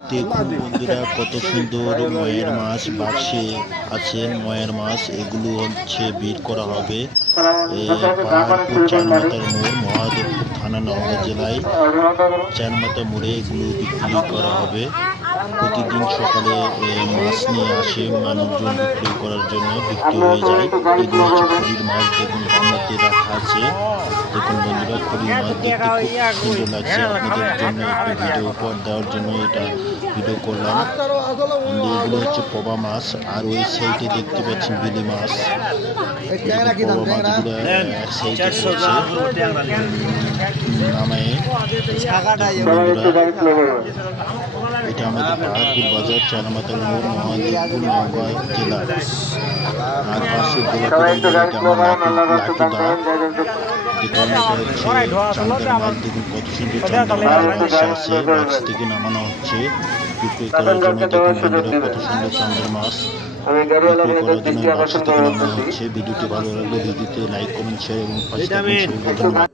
দেখুন বন্ধুরা, কত সুন্দর ময়ের মাছ বাক্সে আছে। ময়ের মাছ এগুলো হচ্ছে বের করা হবে পাহাড়পুর চানমাতার মোড়, মহাদেবপুর থানা, নওগাঁ জেলায় চানমাতা মোড়ে এগুলো বিক্রি করা হবে। প্রতিদিন সকালে মাছ নিয়ে আসে মানুষজন বিক্রি করার জন্য, বিক্রি হয়ে যায়। এগুলো হচ্ছে খড়ির মাছ। দেখুন গামলাতে রাখা আছে। দেখুন বন্ধুরা, খড়ির মাছ দেখতে খুব সুন্দর লাগছে। আপনাদের জন্য একটু ভিডিও উপহার দেওয়ার জন্য এটা ভিডিও করলাম। এগুলো হচ্ছে পবা মাছ। আর ওই সাইডে দেখতে পাচ্ছেন বিলি মাছ। পবা মাছগুলো এক সাইডে রয়েছে নামায়। এটা আমাদের পাহাড়পুর বাজার, চানমাতার মোড়, মহাদেবপুর, নওগাঁ জেলা। আর পাশের গোলাপি এটা আমার লাটুদা। দেখুন এটা হচ্ছে চান্দার মাছ। দেখুন কত সুন্দর চান্দার মাছ আছে, বাক্স থেকে নামানো হচ্ছে বিক্রি করার জন্য। দেখুন বন্ধুরা, কত সুন্দর চান্দার মাছ বিক্রি করার জন্য বাক্স থেকে নামানো হচ্ছে। ভিডিওটি ভালো লাগলে ভিডিওতে লাইক, কমেন্ট, শেয়ার এবং পাশে থাকুন। সবাইকে ধন্যবাদ।